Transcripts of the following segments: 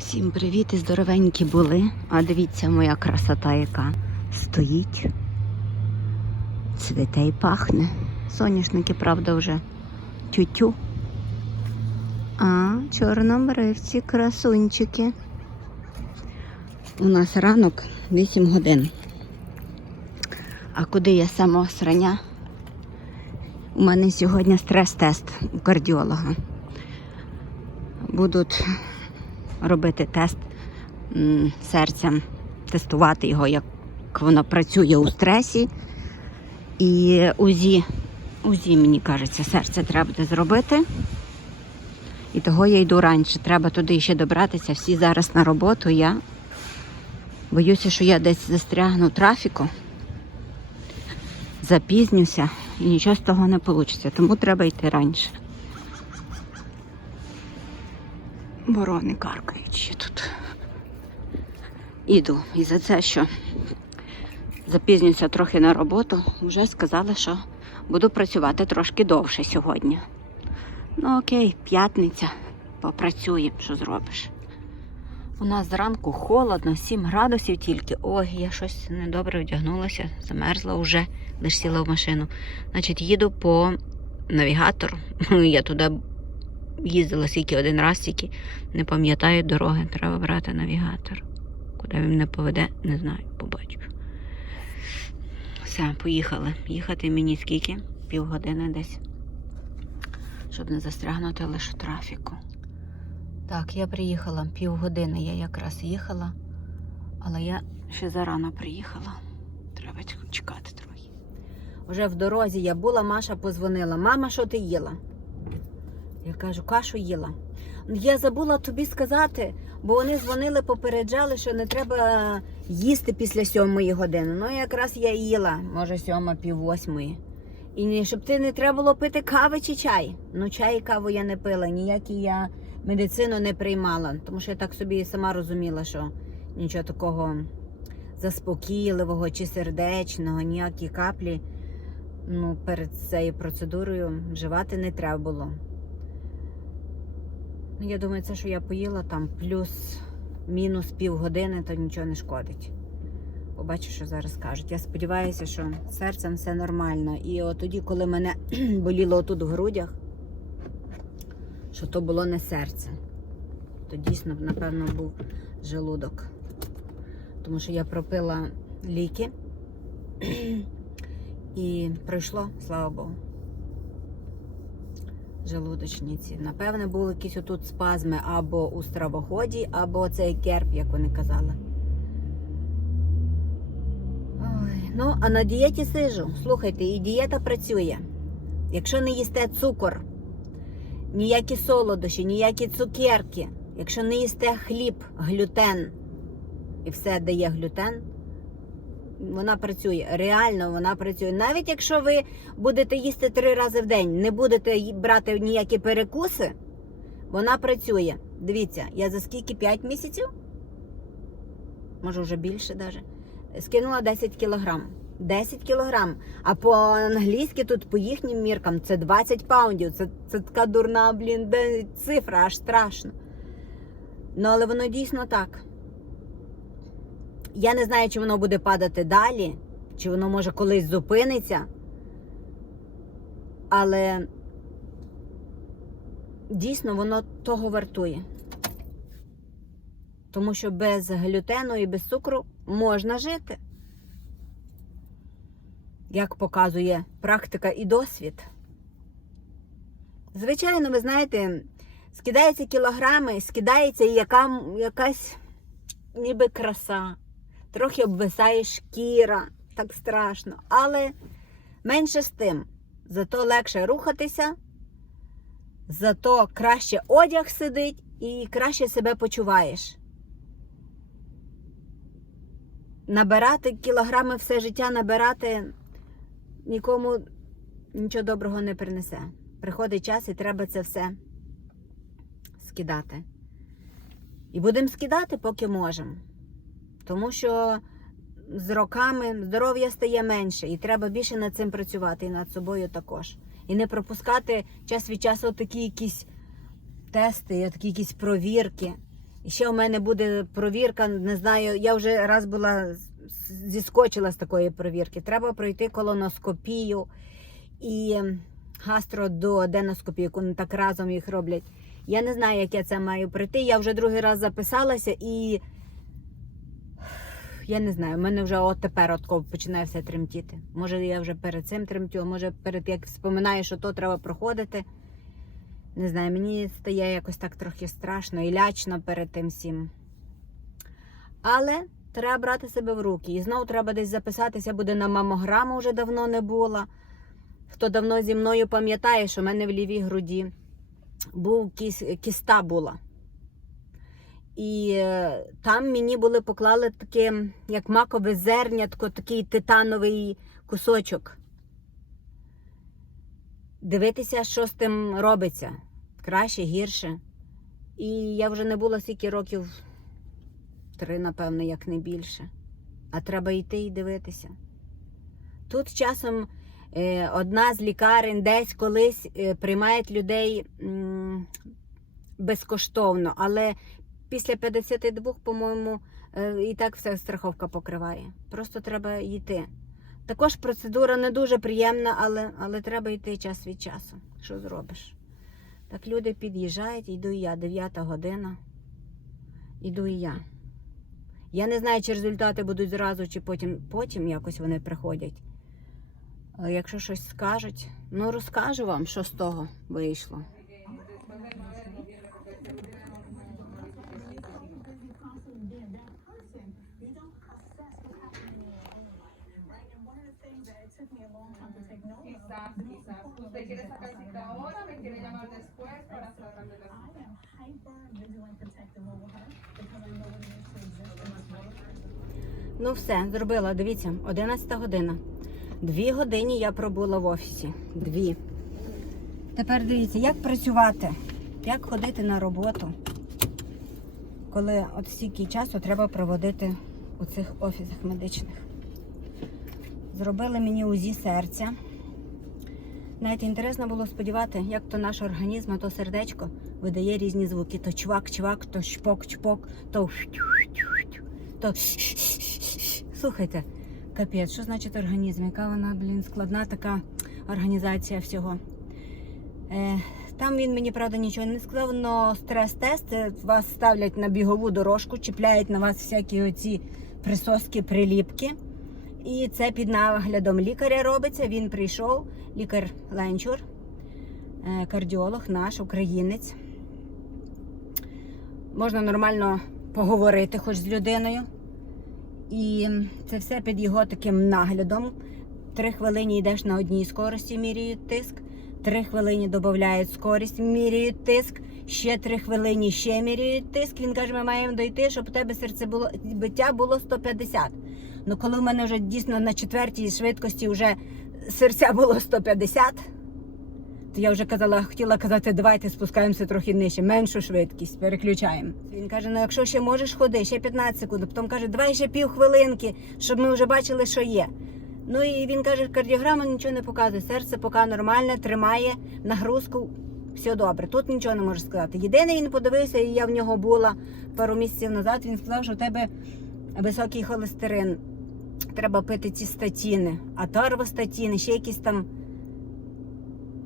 Всім привіт і здоровенькі були. А дивіться, моя красота, яка стоїть. Цвіте і пахне. Соняшники, правда, вже тютю. А чорнобривці, красунчики. У нас ранок 8 годин. А куди я сама срання? У мене сьогодні стрес-тест у кардіолога. Будуть робити тест серця, тестувати його, як воно працює у стресі. І УЗІ, УЗІ, мені кажеться, серце треба буде зробити. І того я йду раніше. Треба туди ще добратися. Всі зараз на роботу. Я боюся, що я десь застрягну трафіку, запізнюся і нічого з того не вийде. Тому треба йти раніше. Ворони каркають тут. Іду. І за це, що запізнююся трохи на роботу, вже сказали, що буду працювати трошки довше сьогодні. Ну окей, п'ятниця. Попрацюємо, що зробиш. У нас зранку холодно, 7 градусів тільки. Ой, я щось недобре вдягнулася, замерзла вже, лише сіла в машину. Значить, їду по навігатору. Я туди їздила скільки один раз, тільки не пам'ятаю дороги. Треба брати навігатор. Куди він мене поведе, не знаю, побачу. Все, поїхали. Їхати мені скільки? Півгодини десь. Щоб не застрягнути лише трафіку. Так, я приїхала півгодини, я якраз їхала, але я ще зарано приїхала. Треба чекати трохи. Уже в дорозі я була, Маша позвонила. Мама, що ти їла? Я кажу, кашу їла. Я забула тобі сказати, бо вони дзвонили, попереджали, що не треба їсти після сьомої години. Ну, якраз я їла, може, сьома, пів восьмої. І щоб ти не треба було пити кави чи чай. Ну, чай і каву я не пила, ніякі я медицину не приймала, тому що я так собі сама розуміла, що нічого такого заспокійливого чи сердечного, ніякі каплі ну, перед цією процедурою вживати не треба було. Ну, Я думаю, це, що я поїла там плюс-мінус півгодини, то нічого не шкодить. Побачу, що зараз кажуть. Я сподіваюся, що серцем все нормально. І от тоді, коли мене боліло отут в грудях, що то було не серце, то дійсно, напевно, був желудок. Тому що я пропила ліки і пройшло, слава Богу желудочниці. Напевне, були якісь отут спазми або у стравоході, або цей керп, як вони казали. Ой, ну, а на дієті сижу. Слухайте, і дієта працює. Якщо не їсте цукор, ніякі солодощі, ніякі цукерки, якщо не їсте хліб, глютен і все дає глютен, вона працює. Реально вона працює. Навіть якщо ви будете їсти три рази в день, не будете брати ніякі перекуси, вона працює. Дивіться, я за скільки 5 місяців? Може вже більше навіть. Скинула 10 кілограм. 10 кілограм. А по-англійськи тут по їхнім міркам це 20 паундів. Це, це така дурна, блін, цифра, аж страшно. Ну, але воно дійсно так. Я не знаю, чи воно буде падати далі, чи воно може колись зупиниться. Але дійсно воно того вартує. Тому що без глютену і без цукру можна жити. Як показує практика і досвід. Звичайно, ви знаєте, скидаються кілограми, скидається і яка, якась ніби краса трохи обвисає шкіра, так страшно. Але менше з тим, зато легше рухатися, зато краще одяг сидить і краще себе почуваєш. Набирати кілограми все життя, набирати нікому нічого доброго не принесе. Приходить час і треба це все скидати. І будемо скидати, поки можемо. Тому що з роками здоров'я стає менше, і треба більше над цим працювати, і над собою також. І не пропускати час від часу такі якісь тести, такі якісь провірки. І ще у мене буде провірка, не знаю, я вже раз була зіскочила з такої провірки. Треба пройти колоноскопію і гастродоаденоскопію, яку так разом їх роблять. Я не знаю, як я це маю пройти. Я вже другий раз записалася і я не знаю, в мене вже от тепер от починає все тремтіти. Може, я вже перед цим тремтю, може перед як вспоминаю, що то треба проходити. Не знаю, мені стає якось так трохи страшно і лячно перед тим всім. Але треба брати себе в руки. І знову треба десь записатися, буде на мамограму вже давно не було. Хто давно зі мною пам'ятає, що в мене в лівій груді був кіс, кіста була. І е, там мені були поклали таке, як макове зернятко, такий титановий кусочок. Дивитися, що з тим робиться. Краще, гірше. І я вже не була стільки років, три, напевно, як не більше. А треба йти і дивитися. Тут часом е, одна з лікарень десь колись е, приймають людей безкоштовно, але після 52, по-моєму, е, і так все страховка покриває. Просто треба йти. Також процедура не дуже приємна, але, але треба йти час від часу. Що зробиш? Так люди під'їжджають, йду і я, 9 година. Іду і я. Я не знаю, чи результати будуть зразу, чи потім, потім якось вони приходять. Але якщо щось скажуть, ну розкажу вам, що з того вийшло. ¿Usted quiere sacar cita ahora me quiere llamar después para cerrarle la cita? Ну, все, зробила. Дивіться, 11 година. Дві години я пробула в офісі. Дві. Тепер дивіться, як працювати, як ходити на роботу, коли от стільки часу треба проводити у цих офісах медичних. Зробили мені УЗІ серця. Навіть інтересно було сподівати, як то наш організм, а то сердечко видає різні звуки. То чвак-чвак, то шпок-чпок, то то слухайте, капець, що значить організм? Яка вона, блін, складна така організація всього. Е, там він мені, правда, нічого не сказав, але стрес-тест вас ставлять на бігову дорожку, чіпляють на вас всякі оці присоски, приліпки. І це під наглядом лікаря робиться. Він прийшов, лікар Ленчур, е, кардіолог наш, українець. Можна нормально поговорити хоч з людиною. І це все під його таким наглядом. Три хвилини йдеш на одній скорості, міряють тиск. Три хвилини додають скорість, міряють тиск. Ще три хвилини ще міряють тиск. Він каже, ми маємо дойти, щоб у тебе серце було биття було 150. Ну коли в мене вже дійсно на четвертій швидкості вже серця було 150, то я вже казала, хотіла казати, давайте спускаємося трохи нижче, меншу швидкість, переключаємо. Він каже: ну якщо ще можеш ходи, ще 15 секунд. Потім каже, давай ще пів хвилинки, щоб ми вже бачили, що є. Ну і він каже, кардіограма нічого не показує. Серце поки нормальне, тримає нагрузку, все добре. Тут нічого не можу сказати. Єдине, він подивився, і я в нього була пару місяців назад. Він сказав, що в тебе високий холестерин. Треба пити ці статіни, а торвостатіни, ще якісь там.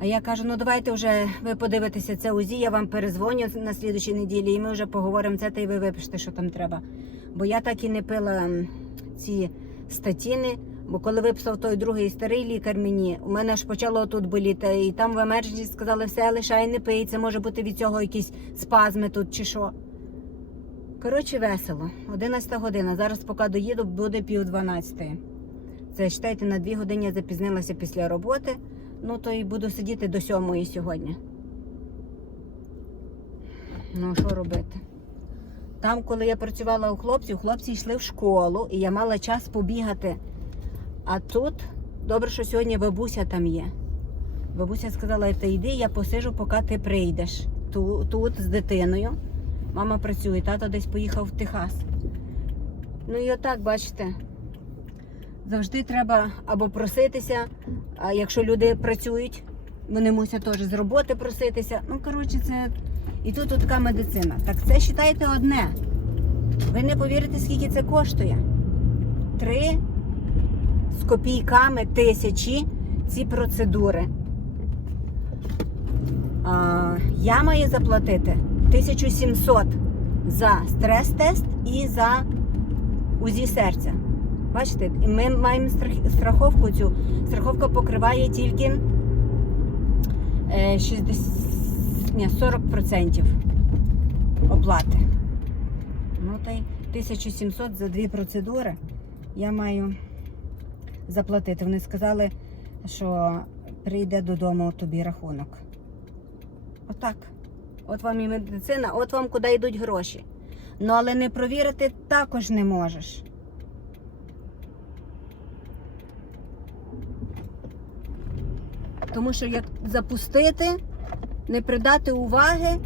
А я кажу, ну давайте вже ви подивитеся це УЗІ, я вам перезвоню на слідучій неділі, і ми вже поговоримо це, та й ви випишете, що там треба. Бо я так і не пила ці статіни, бо коли виписав той другий старий лікар мені, у мене ж почало тут боліти, і там в емердженсі сказали, все, лишай, не пий, це може бути від цього якісь спазми тут чи що. Коротше, весело. 11 година. Зараз, поки доїду, буде пів 12. Це читайте, на 2 години я запізнилася після роботи. Ну, то і буду сидіти до сьомої сьогодні. Ну, що робити? Там, коли я працювала у хлопців, хлопці йшли в школу, і я мала час побігати. А тут, добре, що сьогодні бабуся там є. Бабуся сказала, ти йди, я посижу, поки ти прийдеш. Тут, тут з дитиною. Мама працює, тато десь поїхав в Техас. Ну і отак, бачите, завжди треба або проситися, а якщо люди працюють, вони мусять теж з роботи проситися. Ну, коротше, це І тут така медицина. Так це вважайте одне. Ви не повірите, скільки це коштує. Три з копійками тисячі ці процедури. А, я маю заплатити 1700 за стрес-тест і за УЗІ серця. Бачите, ми маємо страховку цю. Страховка покриває тільки е, 60, ні, 40% оплати. Ну, та й 1700 за дві процедури я маю заплатити. Вони сказали, що прийде додому тобі рахунок. Отак. От вам і медицина, от вам куди йдуть гроші. Ну, але не провірити також не можеш. Тому що як запустити, не придати уваги,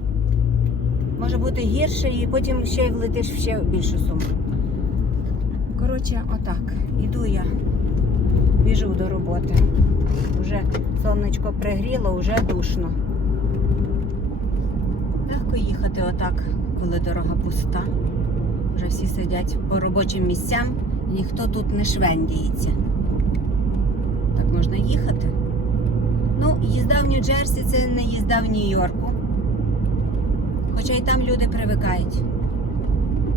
може бути гірше, і потім ще й влетиш в ще більшу суму. Коротше, отак. Іду я, біжу до роботи. Уже сонечко пригріло, вже душно. Легко їхати отак, коли дорога пуста. Вже всі сидять по робочим місцям, ніхто тут не швендіється. Так можна їхати. Ну, їзда в Нью-Джерсі це не їзда в Нью-Йорку. Хоча й там люди привикають.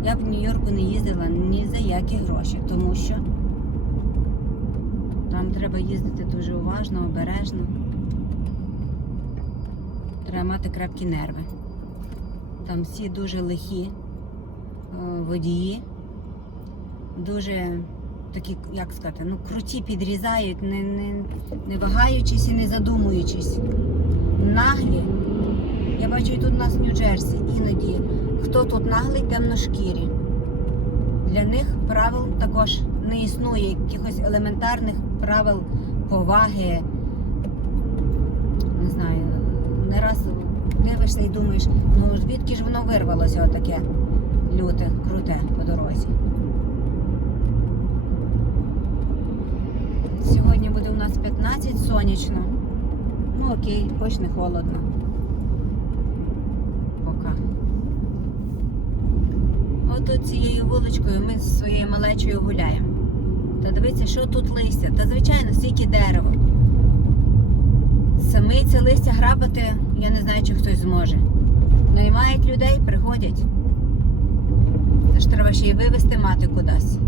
Я б в Нью-Йорку не їздила ні за які гроші, тому що там треба їздити дуже уважно, обережно. Треба мати крепкі нерви. Там всі дуже лихі е, водії, дуже такі, як сказати, ну круті підрізають, не, не, не вагаючись і не задумуючись. Наглі. Я бачу і тут у нас Нью-Джерсі іноді. Хто тут наглий, темношкірі. Для них правил також не існує, якихось елементарних правил поваги. Не знаю, не раз дивишся і думаєш, ну звідки ж воно вирвалося отаке люте, круте по дорозі. Сьогодні буде у нас 15 сонячно. Ну окей, хоч не холодно. Пока. От цією вуличкою ми з своєю малечою гуляємо. Та дивіться, що тут листя. Та звичайно, стільки дерева. Саме це листя грабити, я не знаю, чи хтось зможе. Наймають людей, приходять. Це ж треба ще й вивезти мати кудись.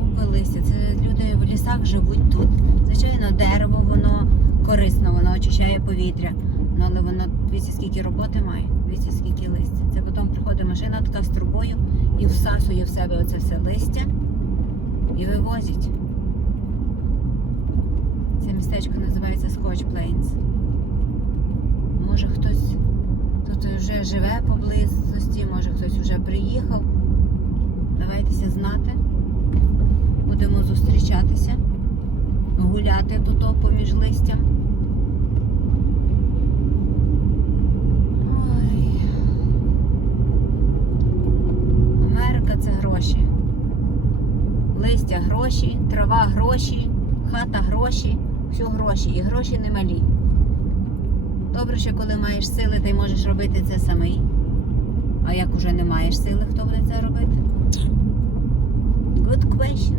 Купи листя. Це люди в лісах живуть тут. Звичайно, дерево, воно корисно, воно очищає повітря. Ну, але воно дивіться, скільки роботи має, дивіться, скільки листя. Це потім приходить машина така з трубою і всасує в себе оце все листя і вивозить. Це містечко називається Scotch Plains. Може хтось тут вже живе поблизості, може хтось вже приїхав. Давайтеся знати. Будемо зустрічатися, гуляти тут поміж листям. Ой. Америка це гроші. Листя гроші, трава гроші, хата гроші, все гроші. І гроші немалі. Добре, що коли маєш сили, ти можеш робити це самий. А як уже не маєш сили, хто буде це робити? Good question.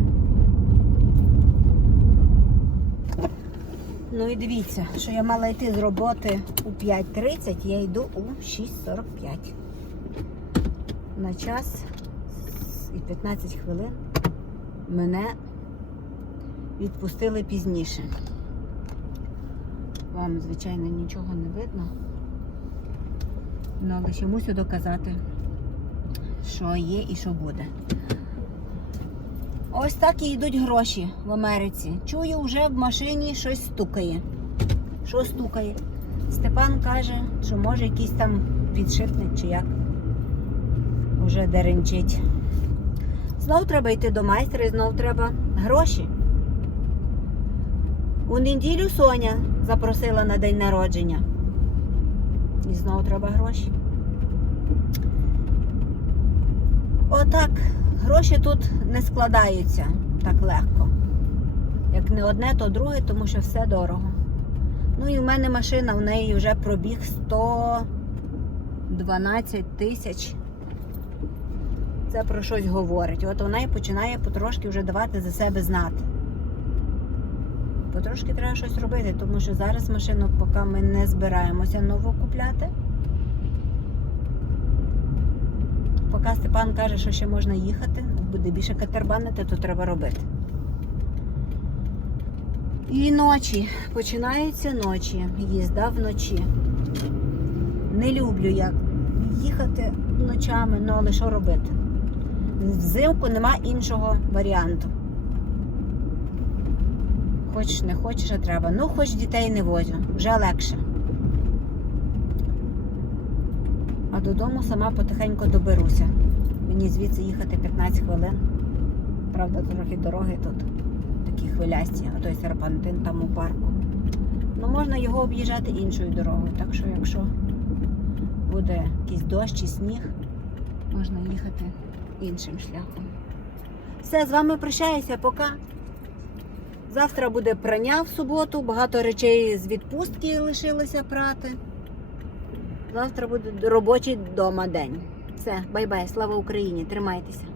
Ну і дивіться, що я мала йти з роботи у 5.30, я йду у 6.45. На час і 15 хвилин мене відпустили пізніше. Вам, звичайно, нічого не видно. Ну, але ще мусю доказати, що є і що буде. Ось так і йдуть гроші в Америці. Чую, вже в машині щось стукає. Що стукає? Степан каже, що може якийсь там підшипник чи як. Уже деренчить. Знов треба йти до майстра і знов треба гроші. У неділю Соня запросила на день народження. І знову треба гроші. Отак, гроші тут не складаються так легко. Як не одне, то друге, тому що все дорого. Ну і в мене машина, в неї вже пробіг 112 тисяч. Це про щось говорить. От вона і починає потрошки вже давати за себе знати. Потрошки треба щось робити, тому що зараз машину, поки ми не збираємося нову купляти. Поки Степан каже, що ще можна їхати, буде більше катербанити, то треба робити. І ночі. Починаються ночі. Їзда вночі. Не люблю я їхати ночами, ну але що робити? Взимку нема іншого варіанту. Хочеш, не хочеш, а треба. Ну, хоч дітей не возю, вже легше. А додому сама потихеньку доберуся. Мені звідси їхати 15 хвилин. Правда, трохи дороги тут такі хвилясті, а той серпантин там у парку. Ну, можна його об'їжджати іншою дорогою. Так що, якщо буде якийсь дощ чи сніг, можна їхати іншим шляхом. Все, з вами прощаюся, пока. Завтра буде прання в суботу, багато речей з відпустки лишилося прати. Завтра буде робочий вдома день. Все, бай-бай, слава Україні! Тримайтеся.